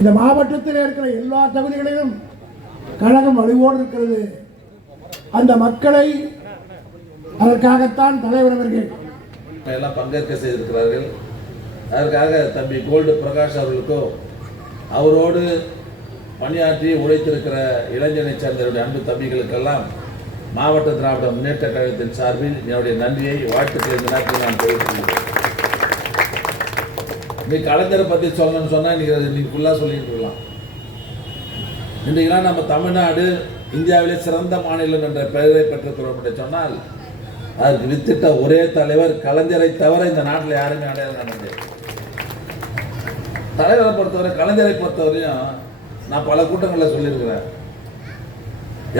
இந்த மாவட்டத்தில் இருக்கிற எல்லா தகுதிகளிலும் கழகம் வலுவோடு இருக்கிறது. அந்த மக்களை அதற்காகத்தான் தலைவர் அவர்கள் எல்லாம் பங்கேற்க செய்திருக்கிறார்கள். அதற்காக தம்பி கோல்டு பிரகாஷ் அவர்களுக்கோ அவரோடு பணியாற்றி உழைத்திருக்கிற இளைஞனை சேர்ந்தவருடைய அன்பு தம்பிகளுக்கெல்லாம் மாவட்ட திராவிட முன்னேற்ற கழகத்தின் சார்பில் என்னுடைய நன்றியை வாழ்த்துக்களை இந்த நேரத்தில் நான் தெரிவித்துள்ளேன் நீ கலைஞரை பற்றி சொல்லணும்னு சொன்னால் இன்னைக்கு அது ஃபுல்லாக சொல்லிட்டு இருக்கலாம். இன்றைக்கெல்லாம் நம்ம தமிழ்நாடு இந்தியாவிலே சிறந்த மாநிலம் என்ற பெயரை பெற்றுக்கிறோம் என்று சொன்னால் அதற்கு வித்திட்ட ஒரே தலைவர் கலைஞரை தவிர இந்த நாட்டில் யாருமே அடையாளம் காண முடியாது. தலைவரை பொறுத்தவரை கலைஞரை பொறுத்தவரையும் நான் பல கூட்டங்களில் சொல்லியிருக்கிறேன்.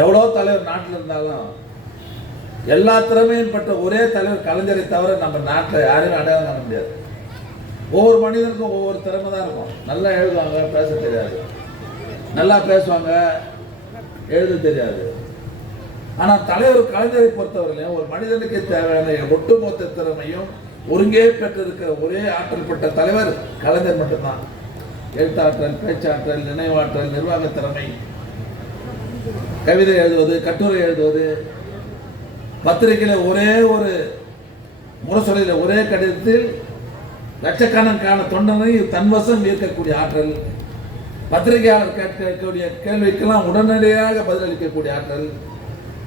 எவ்வளோ தலைவர் நாட்டில் இருந்தாலும் எல்லா திறமையும் பெற்ற ஒரே தலைவர் கலைஞரை தவிர நம்ம நாட்டில் யாருமே அடையாளம் காண முடியாது. ஒவ்வொரு மனிதனுக்கும் ஒவ்வொரு திறமை தான் இருக்கும். நல்லா எழுதுவாங்க பேச தெரியாது. நல்லா பேசுவாங்க எழுத தெரியாது. ஆனால் தலைவர் கலைஞரை பொறுத்தவரையிலும் ஒரு மனிதனுக்கு தேவையான ஒட்டுமொத்த திறமையும் ஒருங்கே பெற்றிருக்கிற ஒரே ஆற்றல் பெற்ற தலைவர் கலைஞர் மட்டும்தான். எழுத்தாற்றல் பேச்சாற்றல் நினைவாற்றல் நிர்வாக திறமை. கவிதை எழுதுவது கட்டுரை எழுதுவது பத்திரிகையில் ஒரே ஒரு முரசொலையில் ஒரே கடிதத்தில் லட்சக்கணக்கான தொண்டனை தன்வசம் இருக்கக்கூடிய ஆற்றல். பத்திரிகையாளர் கேட்கக்கூடிய கேள்விக்கெல்லாம் உடனடியாக பதிலளிக்கக்கூடிய ஆற்றல்.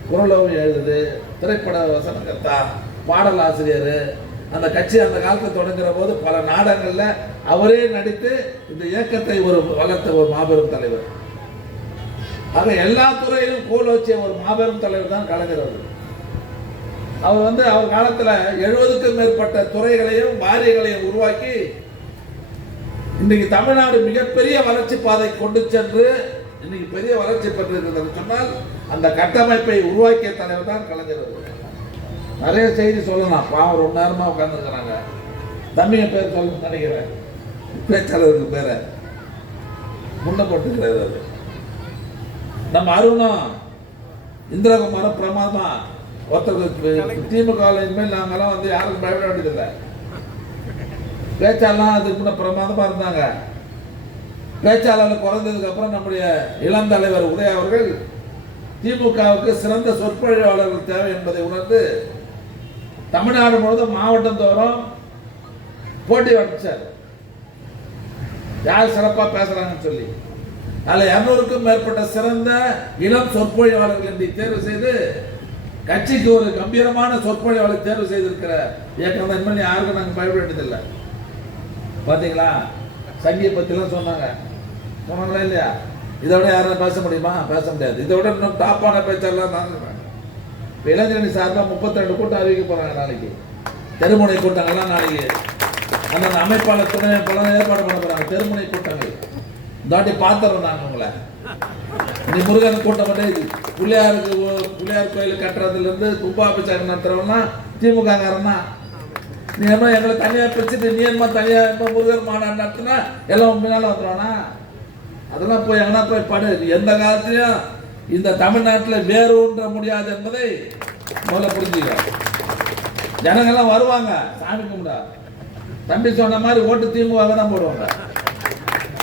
குரலவும் எழுதுது. திரைப்பட வசனகர்த்தா பாடல் ஆசிரியர். அந்த கட்சி அந்த காலத்தில் தொடங்குற போது பல நாடகங்களில் அவரே நடித்து இந்த இயக்கத்தை ஒரு வளர்த்த ஒரு மாபெரும் தலைவர். ஆக எல்லா துறையிலும் கோல் வச்ச ஒரு மாபெரும் தலைவர் தான் கலைஞர் அவர்கள். அவர் வந்து அவர் காலத்தில் எழுபதுக்கும் மேற்பட்ட துறைகளையும் வாரியங்களையும் உருவாக்கி இன்றைக்கு தமிழ்நாடு மிகப்பெரிய வளர்ச்சி பாதை கொண்டு சென்று இன்னைக்கு பெரிய வளர்ச்சி பெற்றிருக்கிறது சொன்னால் அந்த கட்டமைப்பை உருவாக்கிய தலைவர் தான் கலைஞர் நிறைய செய்தி சொல்லலாம். பாவம் ரொம்ப நேரமாக உட்காந்துருக்கிறாங்க தம்பிங்க பேர் சொல்ல நினைக்கிறேன். பேச்சாளருக்கு பேரை. முன்ன போட்டுக்கிறது அது நம்ம அருணம் இந்திரகுமார பிரமாதமா ஒருத்தர் திமுக இனிமேல் நாங்கெல்லாம் வந்து யாருக்கும் பயப்பட வேண்டியதில்லை. பேச்சாளெலாம் அதுக்கு முன்ன பிரமாதமாக இருந்தாங்க. பேச்சாளர்கள் குறைந்ததுக்கப்புறம் நம்முடைய இளம் தலைவர் உதய அவர்கள் திமுகவுக்கு சிறந்த சொற்பொழிவாளர்கள் தேவை என்பதை உணர்ந்து தமிழ்நாடு முழுவதும் மாவட்டம் தோறும் போட்டி வச்சார். யார் சிறப்பாக பேசுகிறாங்கன்னு சொல்லி. அதில் இரநூறுக்கும் மேற்பட்ட சிறந்த இளம் சொற்பொழிவாளர்கள் என்று தேர்வு செய்து கட்சிக்கு ஒரு கம்பீரமான சொற்பொழிவாளர் தேர்வு செய்திருக்கிற இயக்கம் தான் இனிமேல் யாருக்கும் நாங்கள் பயப்பட வேண்டியதில்லை பார்த்தீங்களா சங்கிய பற்றிலாம் சொன்னாங்க. சொன்னாங்களா இல்லையா? இதை விட யாரும் பேச முடியுமா? பேச முடியாது. இதை விட இன்னும் டாப்பான பேச்செல்லாம் நான் இப்போ இளைஞரணி சார்பாக முப்பத்தி ரெண்டு கூட்டம் அறிவிக்க போகிறாங்க நாளைக்கு. தெருமுனை கூட்டங்கள்லாம் நாளைக்கு அந்தந்த அமைப்பாளர் துணை பல ஏற்பாடு பண்ண போகிறாங்க தெருமுனை கூட்டங்கள். இந்த வாட்டி பார்த்துறோம் நாங்கள் உங்களை. இன்னைக்கு முருகன் கூட்டம் மட்டும் இது. பிள்ளையாருக்கு பிள்ளையார் கோயில் கட்டுறதுலேருந்து கும்பாபிஷேகம் நடத்துறவனா திமுக காரன் நீ என்ன எங்களை தனியாக பிரிச்சுட்டு நீ என்ன தனியாக இப்போ முருகர் மாநாடு நடத்தினா? எல்லாம் பின்னால் வந்துடுவானா அதெல்லாம் போய் எங்கன்னா போய் படு. எந்த காலத்துலையும் இந்த தமிழ்நாட்டில் வேறு ஊன்ற முடியாது என்பதை முதல்ல புரிஞ்சுக்க. ஜனங்கள்லாம் வருவாங்க. சாமி கும்பிடா. தம்பி சொன்ன மாதிரி ஓட்டு திமுக தான் போடுவாங்க.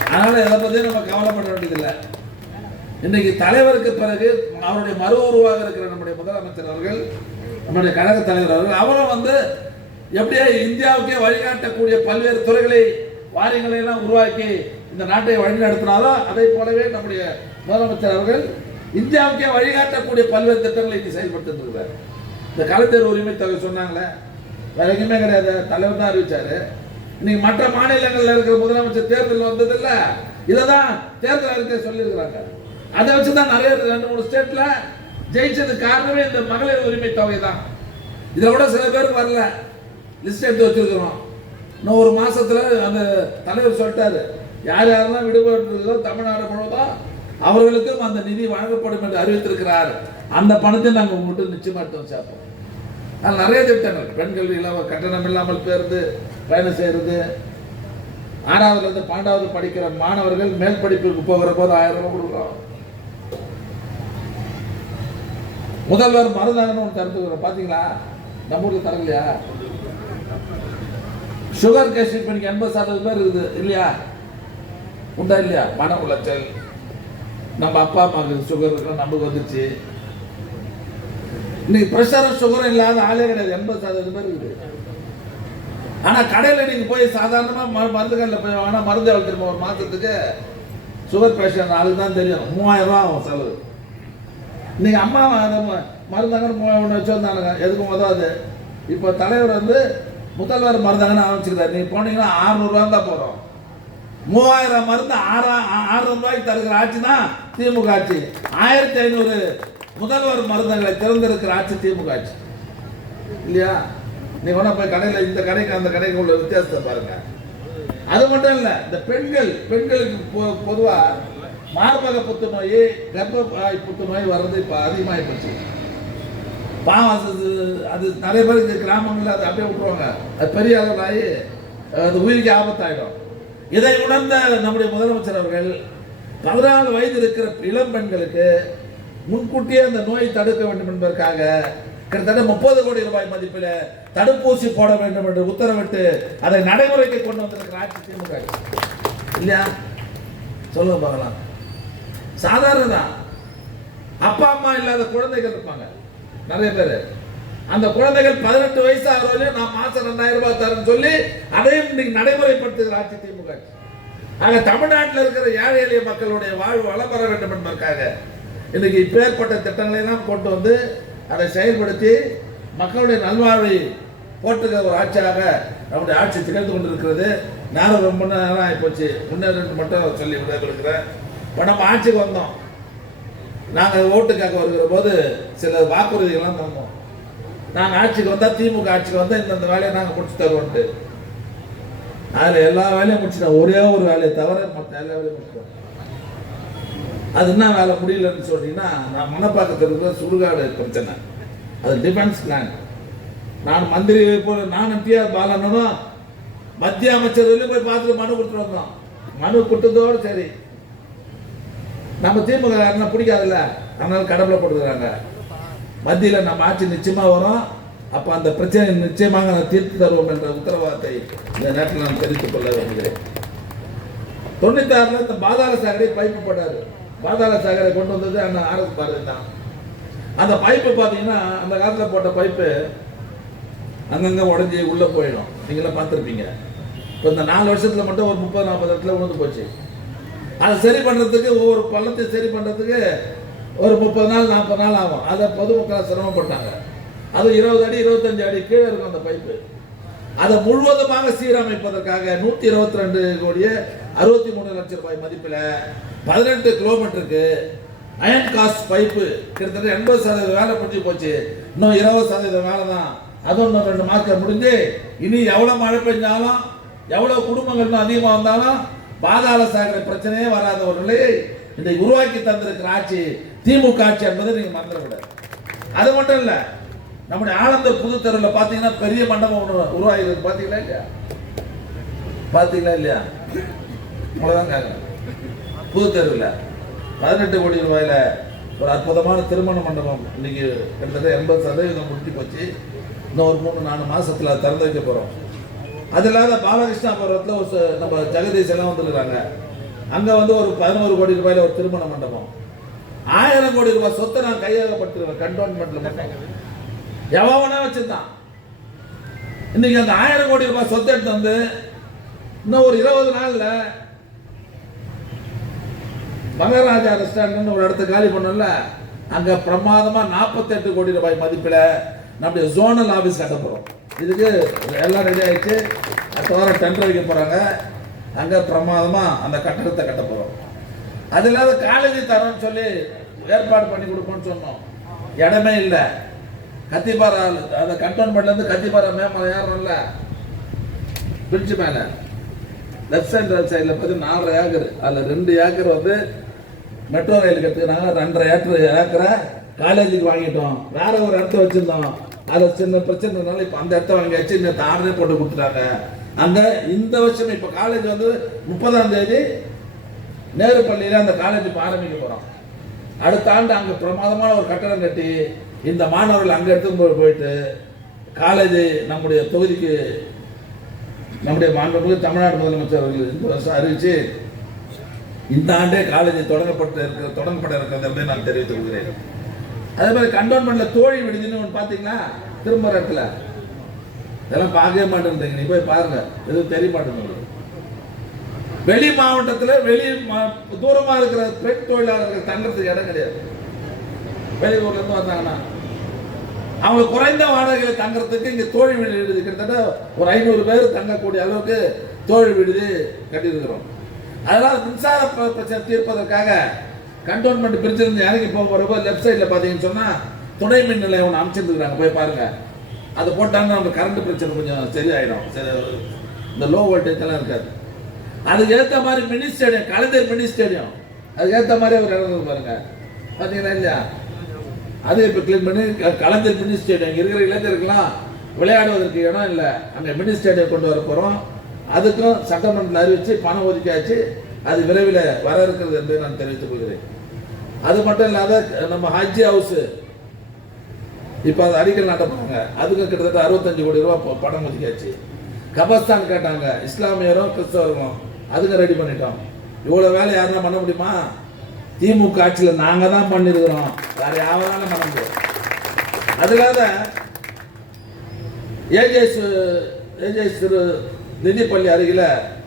அதனால் இதை பற்றி நம்ம கவலைப்பட வேண்டியதில்லை. இன்றைக்கு தலைவருக்கு பிறகு அவருடைய மறு உருவாக இருக்கிற நம்முடைய முதலமைச்சர் அவர்கள் நம்முடைய கழக தலைவர் அவர்கள் அவரும் வந்து எப்படியே இந்தியாவுக்கே வழிகாட்டக்கூடிய பல்வேறு துறைகளை வாரியங்களை எல்லாம் உருவாக்கி இந்த நாட்டை வழிநடத்தினாலும் அதை போலவே நம்முடைய முதலமைச்சர் அவர்கள் இந்தியாவுக்கே வழிகாட்டக்கூடிய பல்வேறு திட்டங்களை இன்னைக்கு செயல்படுத்திட்டு இருக்கிறார் இந்த கலைஞர் உரிமை தொகை சொன்னாங்களே வேற எங்கேயுமே கிடையாது தலைவர் தான் அறிவிச்சாரு. இன்னைக்கு மற்ற மாநிலங்களில் இருக்கிற முதலமைச்சர் தேர்தல் வந்ததில்லை. இதை தான் தேர்தல் அறிக்கை சொல்லியிருக்கிறாங்க. அதை வச்சு தான் நிறைய ரெண்டு மூணு ஸ்டேட்ல ஜெயிச்சதுக்கு காரணமே இந்த மகளிர் உரிமை தொகை தான். இதை விட சில பேருக்கு வரல. லிஸ்ட் எடுத்து வச்சிருக்கிறோம். இன்னும் ஒரு மாசத்துல அந்த தலைவர் சொல்லிட்டாரு. யார் யாரெல்லாம் விடுபட்டுருக்கோ தமிழ்நாடு முழுவதும் அவர்களுக்கும் அந்த நிதி வழங்கப்படும் என்று அறிவித்திருக்கிறார். அந்த பணத்தை நாங்கள் உங்கள்கிட்ட நிச்சயமா எடுத்து சேர்ப்போம். அது நிறைய திட்டங்கள். பெண்கள் இல்லாம கட்டணம் இல்லாமல் பேருந்து பயணம் செய்யறது. ஆறாவதுலேருந்து பன்னெண்டாவது படிக்கிற மாணவர்கள் மேல் படிப்புக்கு போகிற போது ஆயிரம் ரூபாய் கொடுக்குறோம். முதல்வர் மருந்தாங்கன்னு ஒன்று தடுத்துக்கிறோம் பார்த்தீங்களா நம்ம ஊர்ல தரலையா? சுகர் கேஸ் இப்ப இன்னைக்கு எண்பது சதவீதம் பேர் இருக்குது. இல்லையா? உண்டா இல்லையா? மன உளைச்சல். நம்ம அப்பா அம்மாவுக்கு சுகர் இருக்கு நமக்கு வந்துச்சு இன்னைக்கு ப்ரெஷரும் சுகரும் இல்லாத ஆளே கிடையாது. எண்பது சதவீதம் பேர் இருக்குது. ஆனால் கடையில் நீங்கள் போய் சாதாரணமாக ம- மருந்து கடையில் போய் வாங்கினா மருந்து எவ்வளவு ஒரு மாதத்துக்கு சுகர் பேஷண்ட் ஆளுக்கு தான் தெரியும். மூவாயிரம் ரூபா ஆகும் செலவு. இன்றைக்கி அம்மா நம்ம மருந்தகன் மூவாயிரம் வச்சு வந்தானுங்க எதுக்கும் உதவாது. இப்போ தலைவர் வந்து முதல்வர் மருந்தகன் ஆரம்பிச்சிருக்காரு. நீ போனீங்கன்னா ஆறுநூறுவா தான் போகிறோம் மூவாயிரம் மருந்து ஆறா ஆறுநூறு ரூபாய்க்கு தருகிற ஆட்சினா திமுக ஆட்சி. ஆயிரத்தி ஐநூறு முதல்வர் மருந்தகங்களை திறந்திருக்கிற ஆட்சி திமுக ஆட்சி. இல்லையா? நீ வேணா போய் கடையில் இந்த கடைக்கு அந்த கடைக்கு உள்ள வித்தியாசத்தை பாருங்க. அது மட்டும் இல்லை இந்த பெண்கள் பெண்களுக்கு பொ- மார்பக புற்றுநோய் கர்ப்பவாய் புற்றுநோய் வர்றது இப்போ அதிகமாகி போச்சு பாவம் அது அது நிறைய பேர் இந்த கிராமங்களில் அதை அப்படியே விட்டுருவாங்க. அது பெரிய அளவாகி அது உயிருக்கு ஆபத்தாயிடும். இதை உணர்ந்த நம்முடைய முதலமைச்சர் அவர்கள் பதினாலு வயது இருக்கிற இளம் பெண்களுக்கு முன்கூட்டியே அந்த நோயை தடுக்க வேண்டும் என்பதற்காக கிட்டத்தட்ட முப்பது கோடி ரூபாய் மதிப்பில் தடுப்பூசி போட வேண்டும் என்று உத்தரவிட்டு அதை நடைமுறைக்கு கொண்டு வந்திருக்கிற ஆட்சி திமுக. இல்லையா? சொல்லுங்க பார்க்கலாம். சாதாரண தான் அப்பா அம்மா இல்லாத குழந்தைகள் இருப்பாங்க. நிறைய பேர். அந்த குழந்தைகள் பதினெட்டு வயசு ஆகிற வரையும் நான் மாசம் ரெண்டாயிரம் ரூபாய் தரேன்னு சொல்லி அதையும் இன்னைக்கு நடைமுறைப்படுத்துகிற ஆட்சி திமுக. ஆக தமிழ்நாட்டில் இருக்கிற ஏழை எளிய மக்களுடைய வாழ்வு வளம் பெற வேண்டும் என்பதற்காக இன்னைக்கு இப்பேற்பட்ட திட்டங்களை எல்லாம் கொண்டு வந்து அதை செயல்படுத்தி மக்களுடைய நல்வாழ்வை போட்டுக்கிற ஒரு ஆட்சியாக நம்முடைய ஆட்சி திகழ்ந்து கொண்டிருக்கிறது. நேரம் ரொம்ப நேரம் ஆகிப்போச்சு. முன்னேற்றம் மட்டும் சொல்லி விடைபெறுகிறேன். இப்போ நம்ம ஆட்சிக்கு வந்தோம். நாங்கள் ஓட்டு கேட்க வருகிற போது சில வாக்குறுதிகள்லாம் தந்தோம். நாங்கள் ஆட்சிக்கு வந்தால் திமுக ஆட்சிக்கு வந்தால் இந்தந்த வேலையை நாங்கள் முடிச்சு தருவோன்ட்டு. அதில் எல்லா வேலையும் முடிச்சிட்டோம். ஒரே ஒரு வேலையை தவிர மற்ற எல்லா வேலையும் முடிச்சிட்டோம். அது என்ன வேலை முடியலன்னு சொன்னீங்கன்னா நான் மணப்பாக்கத்தில் இருக்கிற சுடுகாடு பிரச்சனை. அது டிஃபென்ஸ் பிளான் நான் மந்திரி போல நானும் டிஆர் பாலனும் மத்திய அமைச்சர் போய் பார்த்துட்டு மனு கொடுத்துட்டு வந்தோம். மனு கொடுத்ததோடு சரி. நம்ம திமுக பிடிக்காதுல்ல. அதனால கடவுளை போட்டுக்கிறாங்க. மத்தியில் நம்ம ஆட்சி நிச்சயமாக வரும். அப்போ அந்த பிரச்சனை நிச்சயமாக நான் தீர்த்து தருவோம் என்ற உத்தரவாதத்தை இந்த நேரத்தில் நான் தெரிவித்துக் கொள்ள விரும்புகிறேன். தொண்ணூத்தாறுல இந்த பாதாள சாகரை பைப்பு போட்டாரு. பாதாள சாகரை கொண்டு வந்தது அந்த ஆர்எஸ் பாரதி தான். அந்த பைப்பு பார்த்தீங்கன்னா அந்த காலத்தில் போட்ட பைப்பு அங்கங்கே உடஞ்சி உள்ளே போயிடும். நீங்களாம் பார்த்துருப்பீங்க. இப்போ இந்த நாலு வருஷத்தில் மட்டும் ஒரு முப்பது நாற்பது இடத்துல விழுந்து போச்சு. அதை சரி பண்ணுறதுக்கு ஒவ்வொரு பள்ளத்தையும் சரி பண்ணுறதுக்கு ஒரு முப்பது நாள் நாற்பது நாள் ஆகும். அதை பொதுமக்கள் சிரமப்பட்டாங்க. அது இருபது அடி இருபத்தஞ்சு அடி கீழே இருக்கும் அந்த பைப்பு. அதை முழுவதுமாக சீரமைப்பதற்காக நூற்றி இருபத்தி ரெண்டு கோடியே அறுபத்தி மூணு லட்சம் ரூபாய் மதிப்பில் பதினெட்டு கிலோமீட்டருக்கு அயன் காஸ்ட் பைப்பு கிட்டத்தட்ட எண்பது சதவீதம் வேலை முடிஞ்சு போச்சு. இன்னும் இருபது சதவீதம் வேலை தான். அதுவும் இன்னும் ரெண்டு மாதத்தில் முடிஞ்சு. இனி எவ்வளோ மழை பெஞ்சாலும் எவ்வளோ குடும்பங்கள் இன்னும் அதிகமாக வந்தாலும் பாதாள சாகர பிரச்சனையே வராத ஒரு நிலையை இன்றைக்கு உருவாக்கி தந்திருக்கிற ஆட்சி திமுக ஆட்சி என்பதை நீங்கள் மறந்துடக்கூடாது. அது மட்டும் இல்லை நம்முடைய ஆனந்தர் புது தெருவில் பார்த்தீங்கன்னா பெரிய மண்டபம் ஒன்று உருவாகிருக்கு பார்த்தீங்களா இல்லையா? பார்த்தீங்களா இல்லையா? அவ்வளோதான் கேட்குறேன் புது தெருவில் பதினெட்டு கோடி ரூபாயில ஒரு அற்புதமான திருமண மண்டபம் இன்னைக்கு கிட்டத்தட்ட எண்பது சதவீதம் முடிஞ்சு போச்சு. இன்னும் ஒரு மூணு நாலு மாசத்துல திறந்து வைக்க போகிறோம் அது இல்லாத பாலகிருஷ்ணாபுரத்தில் ஒரு ச- நம்ம ஜெகதீஷ் எல்லாம் வந்துருக்காங்க. அங்கே வந்து ஒரு பதினோரு கோடி ரூபாயில ஒரு திருமண மண்டபம். ஆயிரம் கோடி ரூபாய் சொத்தை நான் கையகப்பட்டிருவேன் கண்டோன்மெண்ட்ல எவனா வச்சிருந்தான். இன்னைக்கு அந்த ஆயிரம் கோடி ரூபாய் சொத்தை எடுத்து வந்து இன்னும் ஒரு இருபது நாள்ல மகராஜா ரெஸ்டாரண்ட்னு ஒரு இடத்த காலி பண்ணல அங்க பிரமாதமா 48 கோடி ரூபாய் மதிப்பில் நம்முடைய ஜோனல் ஆபீஸ் கட்ட போறோம். இதுக்கு எல்லாம் ரெடி ஆகிடுச்சு அடுத்த வாரம் டெண்டர் வைக்க போகிறாங்க அங்கே பிரமாதமாக அந்த கட்டடத்தை கட்ட போகிறோம் அது இல்லாத காலேஜ் தரோம்னு சொல்லி ஏற்பாடு பண்ணி கொடுப்போம்னு சொன்னோம். இடமே இல்லை. கத்திப்பாரா அந்த கண்டோன்மெண்ட்ல கத்திப்பாறை கத்திப்பாரா மேமலை ஏறணும்ல பிரிட்ஜு மேலே லெஃப்ட் சைடு ரைட் சைடில் பார்த்து நாலரை ஏக்கர். அதில் ரெண்டு ஏக்கர் வந்து மெட்ரோ ரயில் கட்டுக்கிறாங்க ரெண்டரை ஏக்கர் ஏக்கரை காலேஜுக்கு வாங்கிட்டோம். வேற ஒரு இடத்த வச்சுருந்தோம். அது சின்ன பிரச்சனைனால இப்போ அந்த இடத்த வாங்கியாச்சு இந்த ஆர்டரே போட்டு கொடுத்துட்டாங்க. அங்கே இந்த வருஷம் இப்போ காலேஜ் வந்து முப்பதாம் தேதி நேரு பள்ளியில் அந்த காலேஜ் இப்போ ஆரம்பிக்க போகிறோம் அடுத்த ஆண்டு அங்கே பிரமாதமான ஒரு கட்டடம் கட்டி இந்த மாணவர்கள் அங்கே எடுத்துன்னு போய் போயிட்டு காலேஜ் நம்முடைய தொகுதிக்கு நம்முடைய மாண்புமிகு தமிழ்நாடு முதலமைச்சர் அவர்கள் இந்த வருஷம் அறிவிச்சு இந்த ஆண்டே காலேஜ் தொடங்கப்பட்டு இருக்கிற தொடங்கப்பட இருக்கிறது என்பதை நான் தெரிவித்துக் கொள்கிறேன். அதே மாதிரி கண்டோன்மெண்ட்ல தோழி விடுதின்னு ஒன்று பார்த்தீங்களா திருமரத்தில் இதெல்லாம் பார்க்கவே மாட்டேன்றீங்க நீ போய் பாருங்க. எதுவும் தெரிய மாட்டேங்குது வெளி மாவட்டத்தில் வெளி மா- இருக்கிற பெண் தொழிலாளர்கள் தங்கறதுக்கு இடம் கிடையாது. வெளியூர்லேருந்து வந்தாங்கன்னா. அவங்க குறைந்த வாடகையில் தங்கறதுக்கு இங்கே தோழி வீடு விடுதி கிட்டத்தட்ட ஒரு ஐநூறு பேர் தங்கக்கூடிய அளவுக்கு தோழி விடுதி கட்டியிருக்கிறோம். அதனால் மின்சார பிரச்சனை தீர்ப்பதற்காக கண்டோன்மெண்ட் பிரிச்சிருந்து இறங்கி போக போறப்போ லெஃப்ட் சைடில் பார்த்தீங்கன்னு சொன்னால் துணை மின் நிலையம் ஒன்று அமைச்சிருந்துருக்காங்க. போய் பாருங்கள் அது போட்டாங்கன்னா நம்ம கரண்ட் பிரச்சனை கொஞ்சம் சரியாயிடும் சரி இந்த லோ வோல்டேஜ் எல்லாம் இருக்காது. அதுக்கு ஏற்ற மாதிரி mini stadium Kalaignar mini stadium அதுக்கு ஏற்ற மாதிரி ஒரு இடம் பாருங்க. பார்த்தீங்களா இல்லையா? அது இப்போ க்ளீன் பண்ணி கலைஞர் மினி ஸ்டேடியம் இங்கே இருக்கிற இளைஞருக்கெல்லாம் விளையாடுவதற்கு இடம் இல்லை. அங்கே மினி ஸ்டேடியம் கொண்டு வர போகிறோம் அதுக்கும் சட்டமன்றத்தில் அறிவித்து பணம் ஒதுக்கியாச்சு அது விரைவில் வர இருக்கிறது என்று நான் தெரிவித்துக் கொள்கிறேன். அது மட்டும் இல்லாத நம்ம ஹஜ்ஜி ஹவுஸு இப்போ அது அடிக்கல் நடப்பாங்க அதுக்கு கிட்டத்தட்ட அறுபத்தஞ்சு கோடி ரூபா ப- பணம் ஒதுக்கியாச்சு. கபஸ்தான் கேட்டாங்க இஸ்லாமியரும் கிறிஸ்தவரும் அதுக்கு ரெடி பண்ணிட்டோம். இவ்வளோ வேலை யாருன்னா பண்ண முடியுமா? திமுக ஆட்சியில் நாங்கள் தான் பண்ணியிருக்கிறோம். வேற யாராலும் பண்ண முடியாது. அதுக்காக ஏஜேஸ் ஏஜேஸ் திரு நிதிப்பள்ளி அருகில்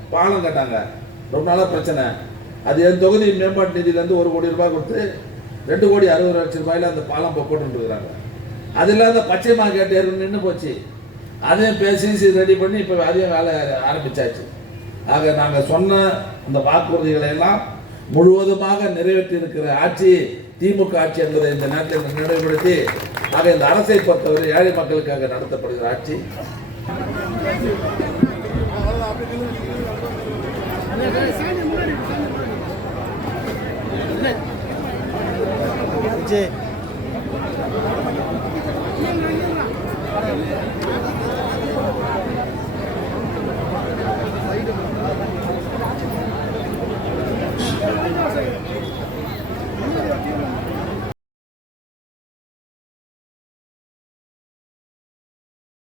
பாலம் கட்டாங்க. ரொம்ப நாளாக பிரச்சனை. அது என் தொகுதி மேம்பாட்டு நிதியிலேருந்து ஒரு கோடி ரூபாய் கொடுத்து ரெண்டு கோடி அறுபது லட்சம் ரூபாயில அந்த பாலம் இப்போ போட்டுருக்குறாங்க அது இல்லாத பச்சை மார்க்கெட் நின்று போச்சு. அதையும் பேசி ரெடி பண்ணி இப்போ அதையும் வேலை ஆரம்பிச்சாச்சு. ஆக நாங்கள் சொன்ன அந்த வாக்குறுதிகளை எல்லாம் முழுவதுமாக நிறைவேற்றி இருக்கிற ஆட்சி திமுக ஆட்சி என்பதை இந்த நேரத்தில் நினைவுபடுத்தி ஆக இந்த அரசை பொறுத்தவரை ஏழை மக்களுக்காக நடத்தப்படுகிற ஆட்சி. விஜய்.